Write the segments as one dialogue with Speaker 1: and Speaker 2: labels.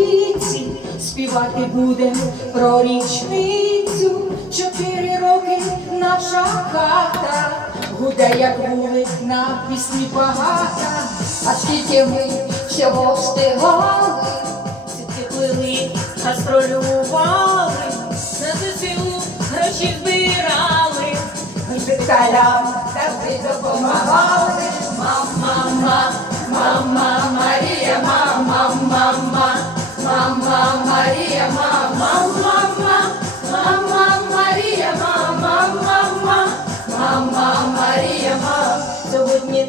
Speaker 1: Молодиці, співати будем про річницю. Чотири роки наша хата, гуде, як вулик на пісні багата.
Speaker 2: А скільки ми всього встигали,
Speaker 1: Сітки плили, гастролювали, на ЗСУ гроші збирали, жителям завжди допомагали.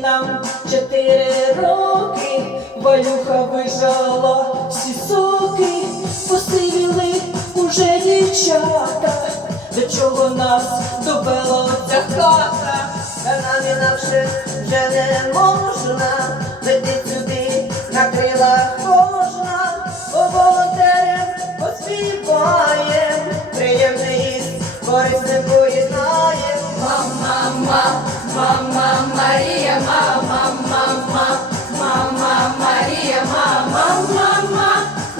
Speaker 1: Нам чотири роки, Валюха вижала всі соки, посивіли уже дівчата, до чого нас довела ця хата.
Speaker 3: Та нам інакше вже не можна, із корисним.
Speaker 1: Мама, мама, мама, Марія, мама, мама, мама, Марія, мама, мама,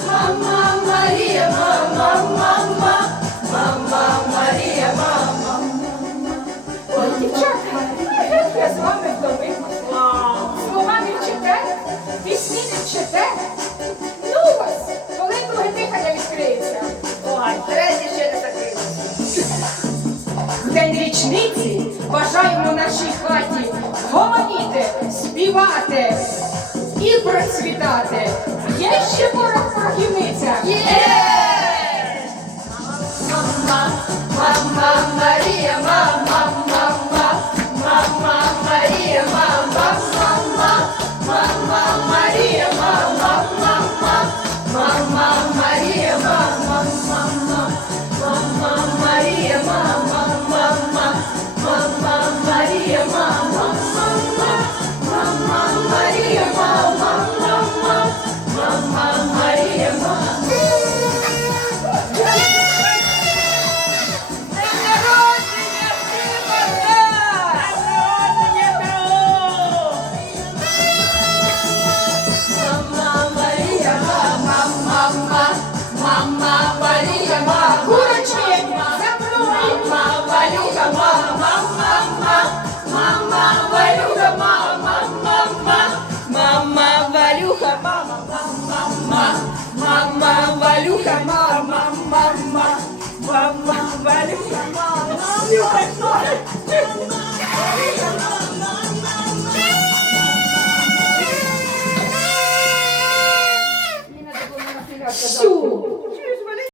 Speaker 1: мама, Марія, мама, мама, мама, Марія, мама.
Speaker 4: Ой, дівчатка, я з вами вдовикла. Слова не вчите, пісні не вчите.
Speaker 1: В день річниці бажаємо нашій хаті гомоніти, співати і процвітати. Є ще порох порохівниця? Мама, мама, Валюга, мама, мама, мама валюха, мама.